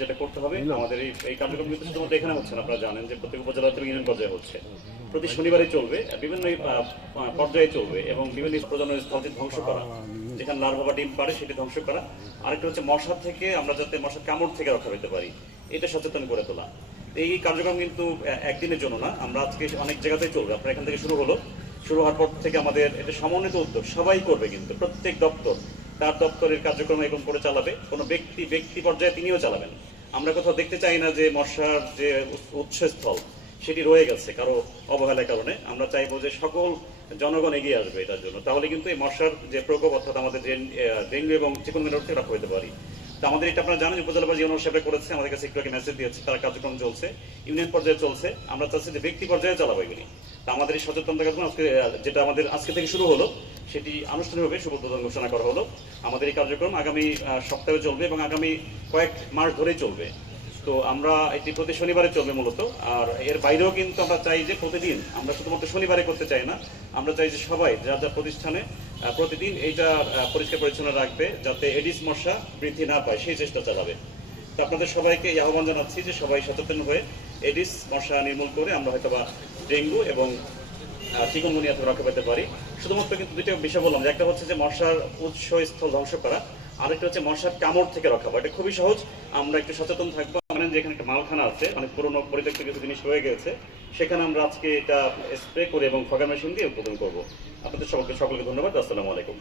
যেটা করতে হবে আমাদের এই কার্যক্রম কিন্তু শুধুমাত্র এখানে হচ্ছে না, আপনারা জানেন যে প্রত্যেক উপজেলা থেকে ইউনিয়ন পর্যায়ে হচ্ছে, প্রতি শনিবারই চলবে, বিভিন্ন পর্যায়ে চলবে এবং বিভিন্ন প্রজনন স্থলটি ধ্বংস করা, যেখানে লার্ভা বা ডিম পারে সেটি ধ্বংস করা। আরেকটা হচ্ছে মশা থেকে আমরা যাতে মশার কামড় থেকে রক্ষা পেতে পারি, এটা সচেতন করে তোলা। এই কার্যক্রম কিন্তু একদিনের জন্য না, আমরা আজকে অনেক জায়গাতেই চলবে। আপনার এখান থেকে শুরু হলো, শুরু হওয়ার পর থেকে আমাদের এটা সমন্বিত উদ্যোগ, সবাই করবে, কিন্তু প্রত্যেক দপ্তর তার দপ্তরের কার্যক্রম এরকম করে চালাবে, কোনো ব্যক্তি পর্যায়ে তিনিও চালাবেন। আমরা কোথাও দেখতে চাই না যে মশার যে উৎসস্থল সেটি রয়ে গেছে কারো অবহেলার কারণে। আমরা চাইবো যে সকল জনগণ এগিয়ে আসবে এটার জন্য, তাহলে কিন্তু এই মশার যে প্রকোপ অর্থাৎ আমাদের যে ডেঙ্গু এবং চিকুনগুনিয়া রোগ থেকে রক্ষা পেতে পারি। তো আমাদের এটা আপনারা জানেন, উপজেলা পর্যায়ে ইউনিয়ন সাহেব করেছে, আমাদের কাছে একটু আগে মেসেজ দিয়েছে, তার কার্যক্রম চলছে, ইউনিয়ন পর্যায়ে চলছে। আমরা চাচ্ছি যে ব্যক্তি পর্যায়ে চালাবো এগুলি। তা আমাদের এই সচেতনতা কার্যক্রম আজকে যেটা আমাদের আজকে থেকে শুরু হলো, সেটি আনুষ্ঠানিকভাবে শুভ উদ্বোধন ঘোষণা করা হলো। আমাদের এই কার্যক্রম আগামী সপ্তাহে চলবে এবং আগামী কয়েক মাস ধরেই চলবে। তো আমরা এটি প্রতি শনিবারে চলবে মূলত। আর এর বাইরেও কিন্তু আমরা চাই যে প্রতিদিন, আমরা শুধুমাত্র শনিবারে করতে চাই না, আমরা চাই যে সবাই যার যার প্রতিষ্ঠানে প্রতিদিন এইটা পরিষ্কার পরিচ্ছন্ন রাখবে, যাতে এডিস মশা বৃদ্ধি না পায় সেই চেষ্টা চালাবে। তো আপনাদের সবাইকে এই আহ্বান জানাচ্ছি যে সবাই সচেতন হয়ে এডিস মশা নির্মূল করে আমরা হয়তোবা ডেঙ্গু এবং চিকুনগুনিয়া থেকে রক্ষা পেতে পারি। শুধুমাত্র কিন্তু দুটো বিষয় বললাম, যে একটা হচ্ছে যে মশার উৎসস্থল ধ্বংস করা, আরেকটা হচ্ছে মশার কামড় থেকে রক্ষা পাওয়া। এটা খুবই সহজ, আমরা একটু সচেতন থাকবো। জানেন যে এখানে একটা মালখানা আছে, অনেক পুরোনো পরিত্যক্ত কিছু জিনিস রয়ে গেছে, সেখানে আমরা আজকে এটা স্প্রে করে এবং ফগার মেশিন দিয়ে উদ্বোধন করবো। আপনাদের সকলকে ধন্যবাদ। আসসালামু আলাইকুম।